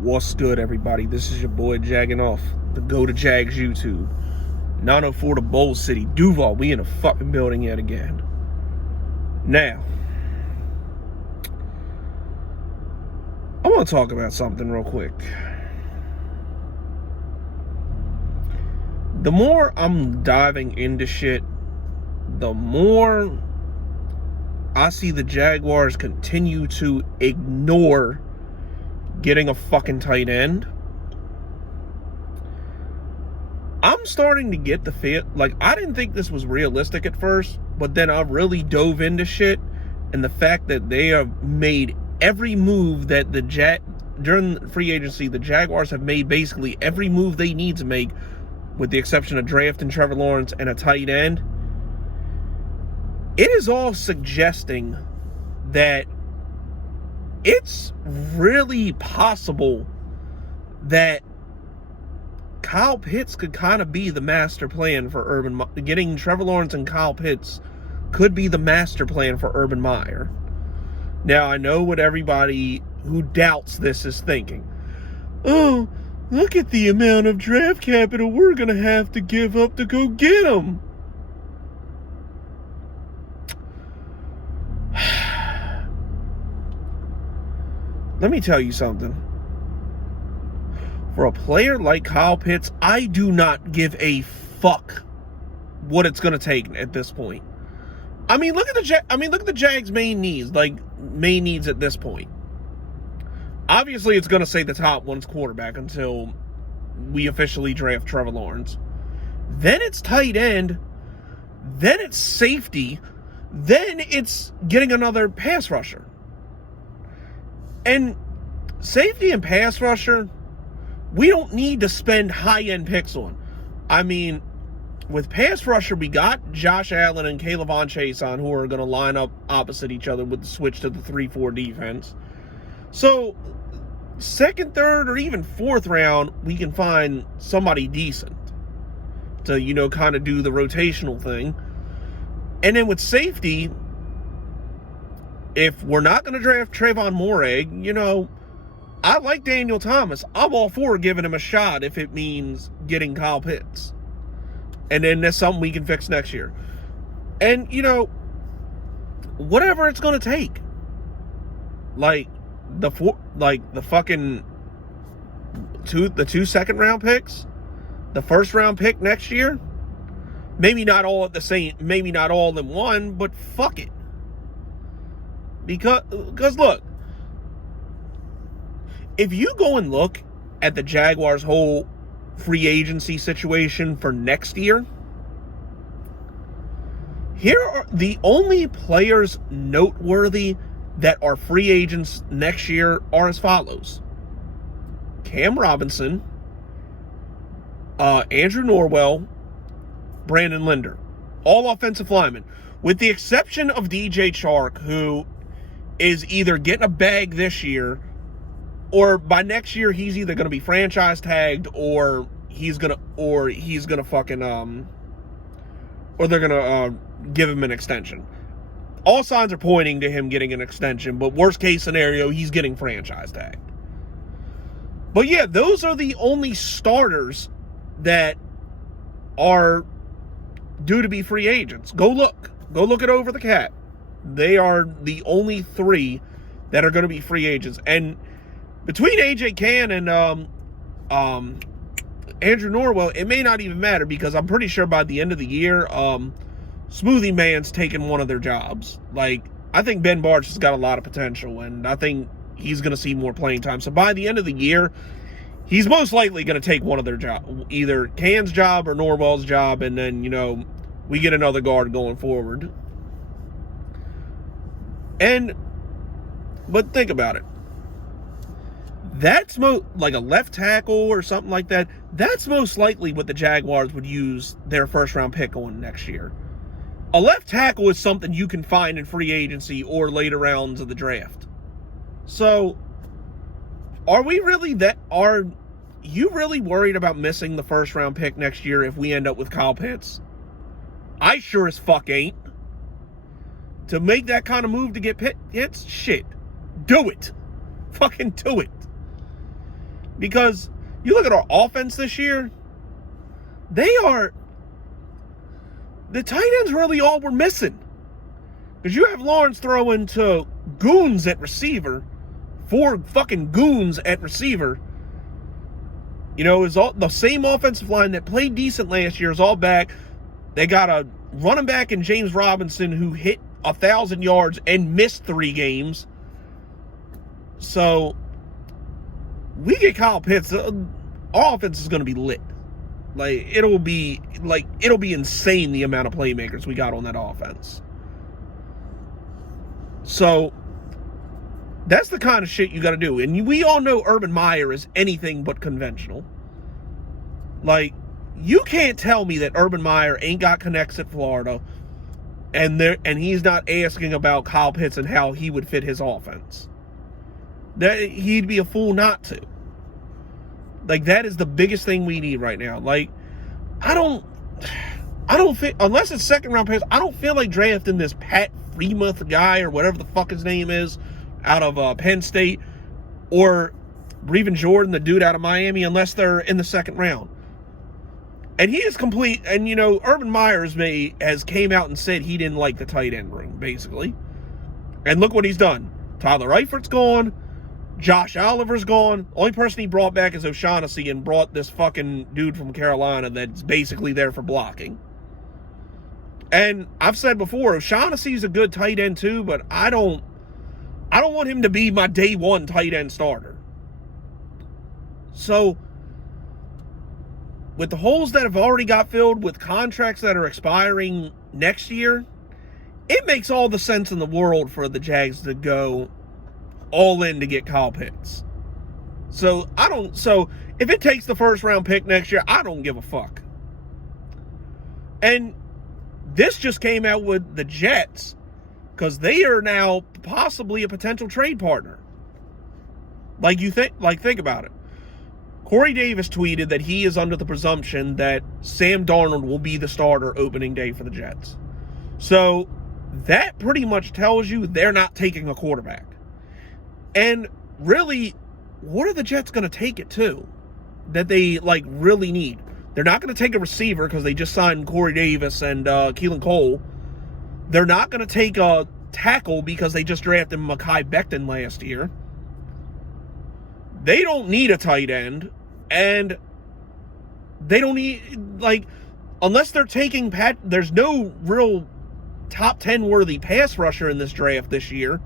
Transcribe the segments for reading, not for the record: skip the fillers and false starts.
What's good, everybody? This is your boy Jagging Off, the Go to Jags YouTube. 904 to Bowl City, Duval. We in a fucking building yet again. Now, I want to talk about something real quick. The more I'm diving into shit, the more I see the Jaguars continue to ignore getting a fucking tight end. I'm starting to get the feel, like, I didn't think this was realistic at first, but then I really dove into shit, and the fact that they have made every move that during free agency, the Jaguars have made basically every move they need to make, with the exception of drafting Trevor Lawrence and a tight end. It is all suggesting that it's really possible that Kyle Pitts could kind of be the master plan for Urban. Getting Trevor Lawrence and Kyle Pitts could be the master plan for Urban Meyer. Now, I know what everybody who doubts this is thinking. Oh, look at the amount of draft capital we're going to have to give up to go get him. Let me tell you something. For a player like Kyle Pitts, I do not give a fuck what it's going to take at this point. I mean, look at the Jags' main needs, at this point. Obviously, it's going to say the top one's quarterback until we officially draft Trevor Lawrence. Then it's tight end. Then it's safety. Then it's getting another pass rusher. And safety and pass rusher, we don't need to spend high-end picks on. I mean, with pass rusher, we got Josh Allen and Kayvon Chase on, who are going to line up opposite each other with the switch to the 3-4 defense. So, second, third, or even fourth round, we can find somebody decent to, kind of do the rotational thing. And then with safety, if we're not going to draft Trayvon Moehrig, I like Daniel Thomas. I'm all for giving him a shot if it means getting Kyle Pitts. And then that's something we can fix next year. And, whatever it's going to take. The fucking two second round picks, the first round pick next year, maybe not all in one, but fuck it. Because look, if you go and look at the Jaguars' whole free agency situation for next year, here are the only players noteworthy that are free agents next year are as follows: Cam Robinson, Andrew Norwell, Brandon Linder, all offensive linemen, with the exception of DJ Chark, who is either getting a bag this year, or by next year he's either going to be franchise tagged, or they're going to give him an extension. All signs are pointing to him getting an extension, but worst case scenario, he's getting franchise tagged. But yeah, those are the only starters that are due to be free agents. Go look it over the cap. They are the only three that are going to be free agents. And between AJ Cann and Andrew Norwell, it may not even matter, because I'm pretty sure by the end of the year, Smoothie Man's taking one of their jobs. I think Ben Bartch has got a lot of potential, and I think he's going to see more playing time. So by the end of the year, he's most likely going to take one of their jobs, either Cann's job or Norwell's job, and then, we get another guard going forward. But think about it. That's like a left tackle or something like that. That's most likely what the Jaguars would use their first round pick on next year. A left tackle is something you can find in free agency or later rounds of the draft. So, are you really worried about missing the first round pick next year if we end up with Kyle Pitts? I sure as fuck ain't. To make that kind of move to get Pitts, shit. Do it. Fucking do it. Because you look at our offense this year, the tight ends really all we're missing. Because you have Lawrence throwing to goons at receiver, 4 fucking goons at receiver. You know, is all the same offensive line that played decent last year is all back. They got a running back in James Robinson who hit 1,000 yards and missed 3 games. So we get Kyle Pitts, our offense is going to be lit. It'll be insane the amount of playmakers we got on that offense. So that's the kind of shit you got to do. And we all know Urban Meyer is anything but conventional. You can't tell me that Urban Meyer ain't got connects at Florida and he's not asking about Kyle Pitts and how he would fit his offense. That he'd be a fool not to. That is the biggest thing we need right now. I don't feel, unless it's second round picks, I don't feel like drafting this Pat Freemuth guy or whatever the fuck his name is out of Penn State, or Brevin Jordan, the dude out of Miami, unless they're in the second round. And he is complete, and Urban Meyer has came out and said he didn't like the tight end room, basically. And look what he's done. Tyler Eifert's gone. Josh Oliver's gone. Only person he brought back is O'Shaughnessy, and brought this fucking dude from Carolina that's basically there for blocking. And I've said before, O'Shaughnessy's a good tight end too, but I don't want him to be my day one tight end starter. So, with the holes that have already got filled, with contracts that are expiring next year, it makes all the sense in the world for the Jags to go all in to get Kyle Pitts. So if it takes the first round pick next year, I don't give a fuck. And this just came out with the Jets, because they are now possibly a potential trade partner. Think about it. Corey Davis tweeted that he is under the presumption that Sam Darnold will be the starter opening day for the Jets. So that pretty much tells you they're not taking a quarterback. And really, what are the Jets going to take it to that they really need? They're not going to take a receiver because they just signed Corey Davis and Keelan Cole. They're not going to take a tackle because they just drafted Mekhi Becton last year. They don't need a tight end, and they don't need, unless they're taking there's no real top 10 worthy pass rusher in this draft this year.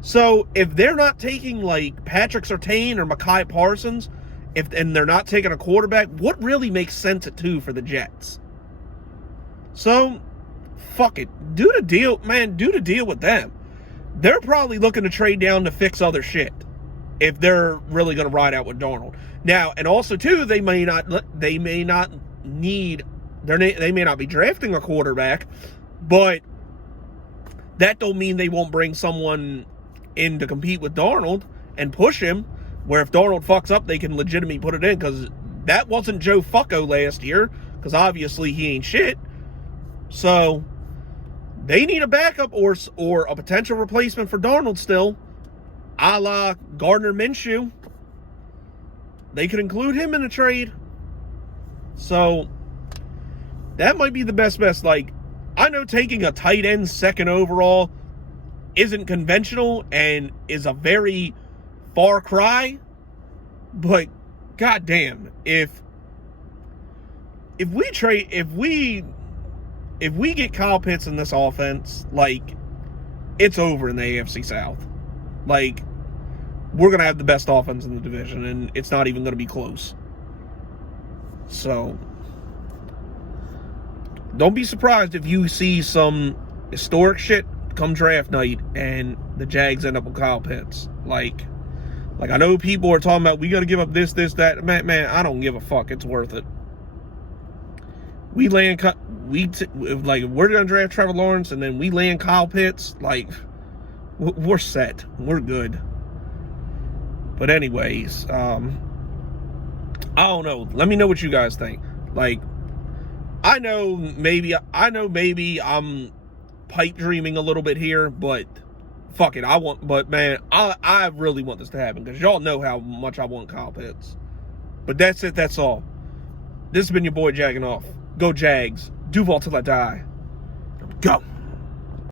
So if they're not taking Patrick Surtain or Mekhi Parsons, and they're not taking a quarterback, what really makes sense at 2 for the Jets? So fuck it. Do the deal, man. Do the deal with them. They're probably looking to trade down to fix other shit if they're really going to ride out with Darnold. Now, and also too, they may not be drafting a quarterback, but that don't mean they won't bring someone in to compete with Darnold and push him, where if Darnold fucks up, they can legitimately put it in, because that wasn't Joe Fucko last year, because obviously he ain't shit. So they need a backup or a potential replacement for Darnold still, a la Gardner Minshew. They could include him in a trade. So that might be the best. I know taking a tight end second overall isn't conventional and is a very far cry, but goddamn, if we get Kyle Pitts in this offense, it's over in the AFC South. We're going to have the best offense in the division, and it's not even going to be close. So don't be surprised if you see some historic shit come draft night and the Jags end up with Kyle Pitts. I know people are talking about, we got to give up this, that. Man, I don't give a fuck. It's worth it. We're going to draft Trevor Lawrence and then we land Kyle Pitts, we're set. We're good. But anyways, I don't know. Let me know what you guys think. I know maybe I'm pipe dreaming a little bit here, but fuck it. But man, I really want this to happen because y'all know how much I want Kyle Pitts. But that's it. That's all. This has been your boy Jagging Off. Go Jags. Duval till I die. Go.